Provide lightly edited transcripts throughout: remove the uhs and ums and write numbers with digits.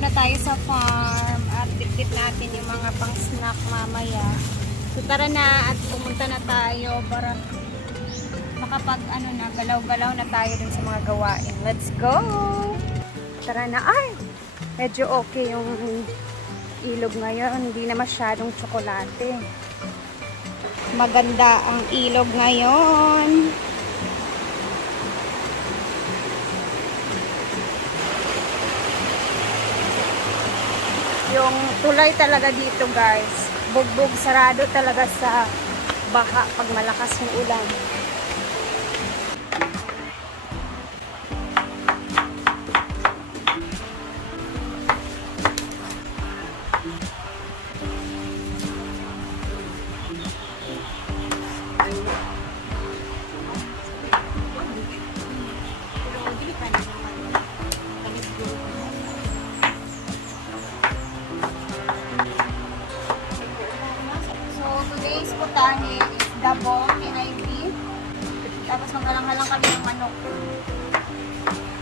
na tayo sa farm at bitbit natin yung mga pang snack mamaya. So tara na at pumunta na tayo para makapag galaw-galaw na tayo dun sa mga gawain. Let's go! Tara na. Ay! Medyo okay yung ilog ngayon. Hindi na masyadong tsokolate. Maganda ang ilog ngayon. Yung tulay talaga dito guys, bugbog sarado talaga sa baha pag malakas yung ulan. Putahe is dabong NIV. Tapos maghalang-halang kami ng manok.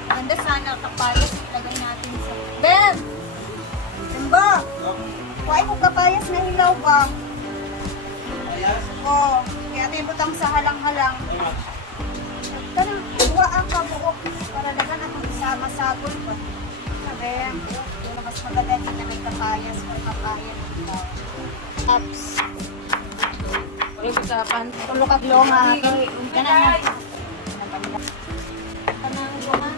Ganda sana kapayas ilagay natin sa Ben! Simba! Kuhay mo kapayas na hilaw ba? Kapayas? Oo. Kaya tayo butang sa halang-halang. Tara, huwa ang kabuok para dagan akong isama sa agol pa. Sabi, yung mas maganda din na may kapayas o kapayas hilaw. Taps. Tulog at longa. Kanang longa.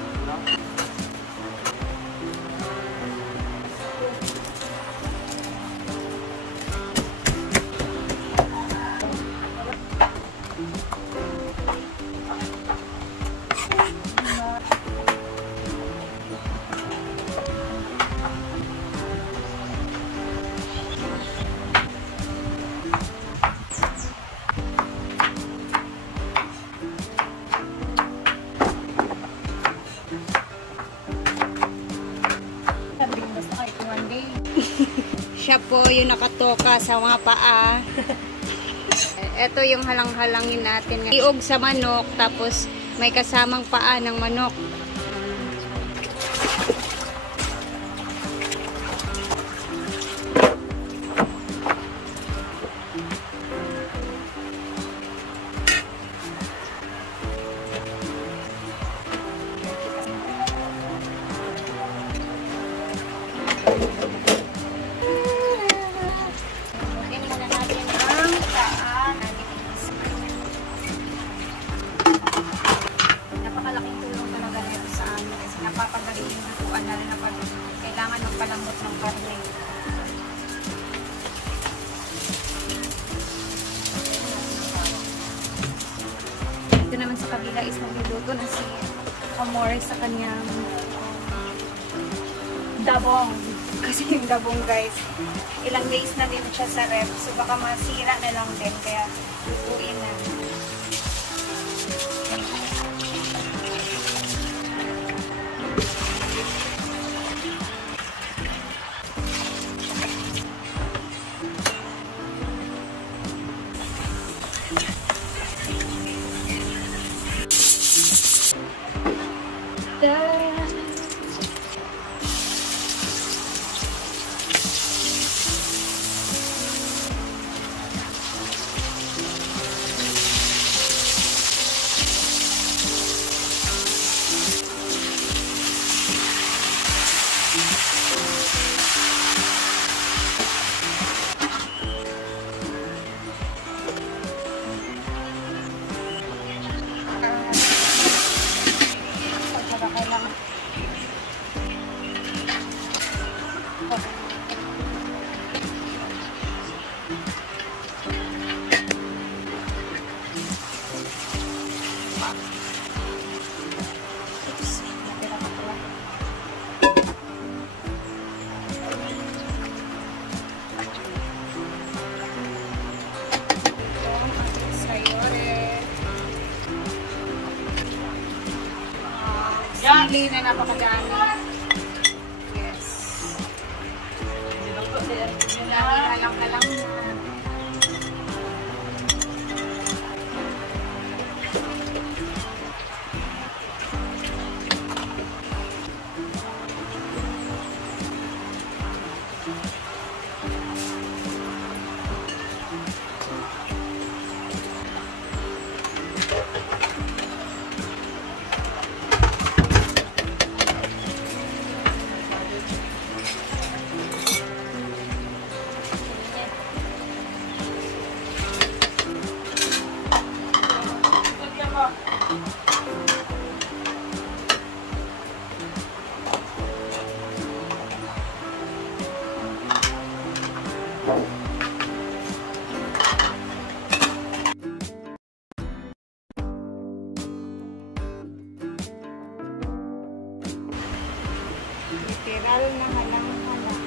Siya po yung nakatoka sa mga paa. Ito yung halang-halangin natin. Iog sa manok, tapos may kasamang paa ng manok. Kailangan ng palambot ng karne. Ito naman sa kabila is nagluluto na si Amore sa kanyang dabong. Kasi yung dabong guys, ilang days na din siya sa ref. So baka masira na lang din. Kaya lutuin na. Sili na napakadami. Yes. Halang na lang na. Literal na halang-halang.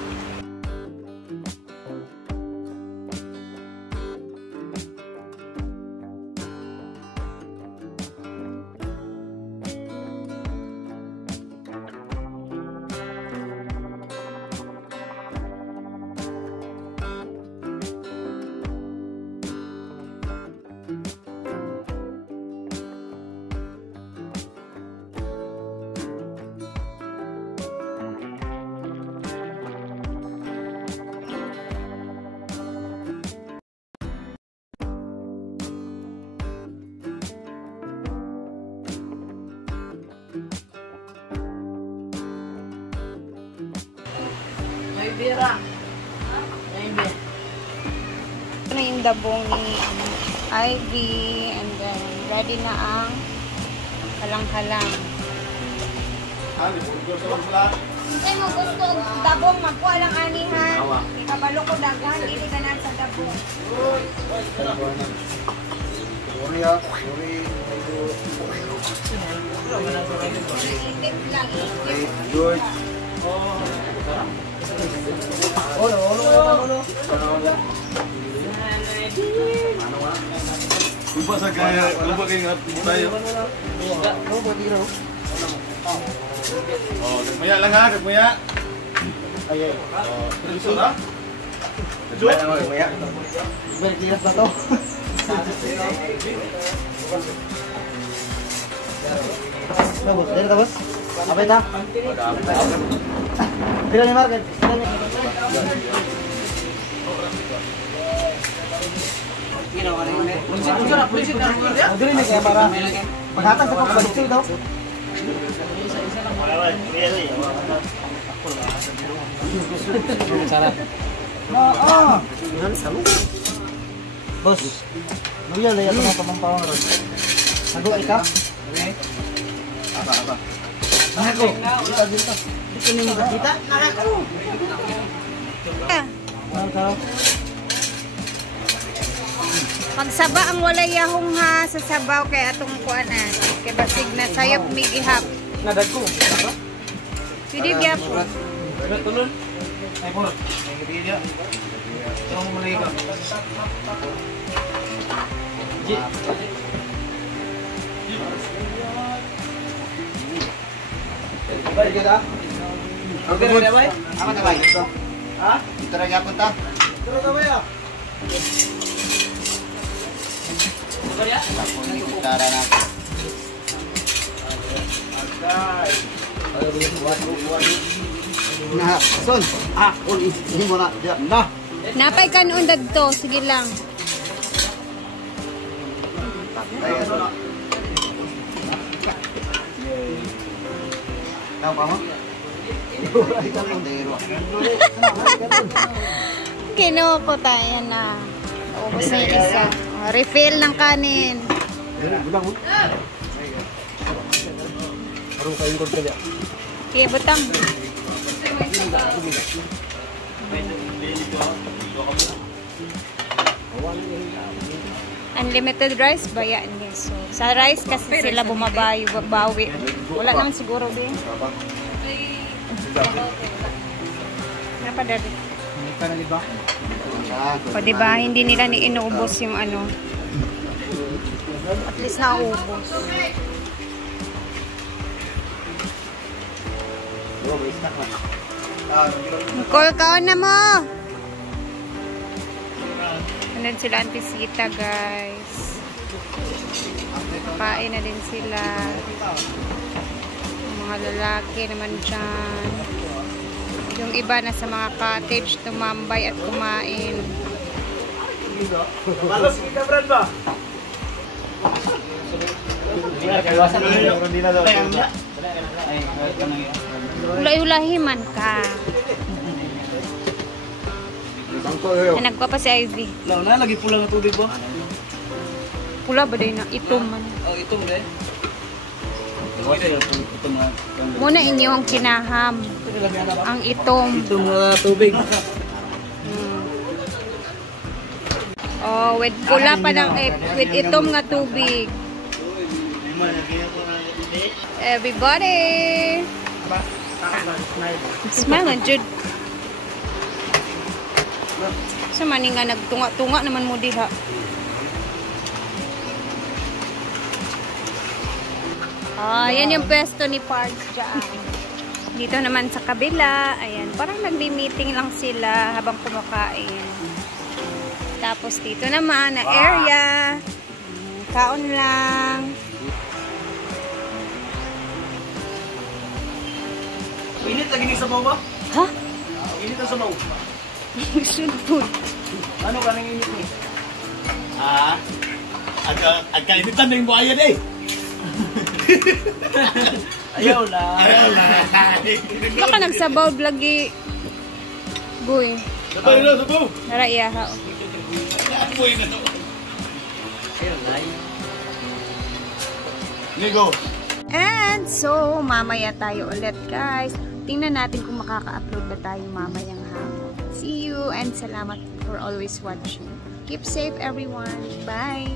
Bira. Ito na yung dabong ni Ivy, and then ready na ang halang-halang. Kaya mo gusto dabong, magkuha lang ani ha. Ikabalo ko daghan, dili ka na sa dabong. Itip lang, itip. Lupa sa kaya, lupa kayo nga tayo. Oh, nagmaya lang ha, nagmaya. Ay, ay. Oh, gusto na? Nagmaya. Berkilas na to. Tapos, dito tapos. Apa ita? Pila ni Mark? Pila ni? Pulisit na rin niya? Dili ni kaya para maghatag sa pagbaliksil daw. Bos, loyal ya sama pamampawang ron. Nago ikaw? Apa? Nako, kita. Ito ni mga kita. Nako. Nako. Pagsaba ang walay yahong ha sa sabaw kay atong kuanan. Kay basig na sayop migihap. Nadag ko. Pwede gyapon. Tulon. Ay po. Ay gidi dia. Tong mulai ka. Ji. Bay kita. Okay na bay? Apa na ba? Ha? Ito na yapon ta. Turo ka bay ah. Tapos itara na. Nah, son. Ah, ini mo na. Nah. Napay kanon dadto, sige lang. Tahu pa mo? Kinoko tayo na. Ubus na yung isa. Oh, refill ng kanin. Baru kain ko kaya. Okay, butang. Unlimited rice ba yan? So, sa rice kasi sila bumabawi. Wala naman siguro din. Ano pa dali? Kana di ba? O diba, hindi nila ni inuubos yung ano. At least nauubos. Nicole, kaon na mo! Nandun sila Auntie Sita, guys. Kain na din sila. Yung mga lalaki naman dyan. Yung iba na sa mga cottage, tumambay at kumain. Malos kita brand ba? Ulay-ulahi man ka. Nagpa pa si Ivy. Na lagi pula ng tubig ba? Pula ba din na? Itom man. Oh, itom din. Muna inyong kinaham. Ang itom. Itom na tubig. Oh, with pula pa ng with itom nga tubig. Everybody! Smile na, Jude. Sa mani nga nagtunga-tunga naman mo diha. Yan yung pwesto ni Pards dyan. Dito naman sa kabila, ayan, parang nagbi-meeting lang sila habang kumakain. Tapos dito naman na area, kaon lang. Init lagi ni sabaw ba? Ha? Init ang sabaw. Should food. Ano ka nang init ni? Agkainitan na yung buhayan eh. Ayaw lang. Baka nagsabaw lagi. Boy. Sabaw na, sabaw. Nara iyaha. Apoy na to. Ayaw lang. Ligo. And so, mamaya tayo ulit guys. Tingnan natin kung makaka-upload ba tayo mamayang hapon. See you and salamat for always watching. Keep safe everyone. Bye!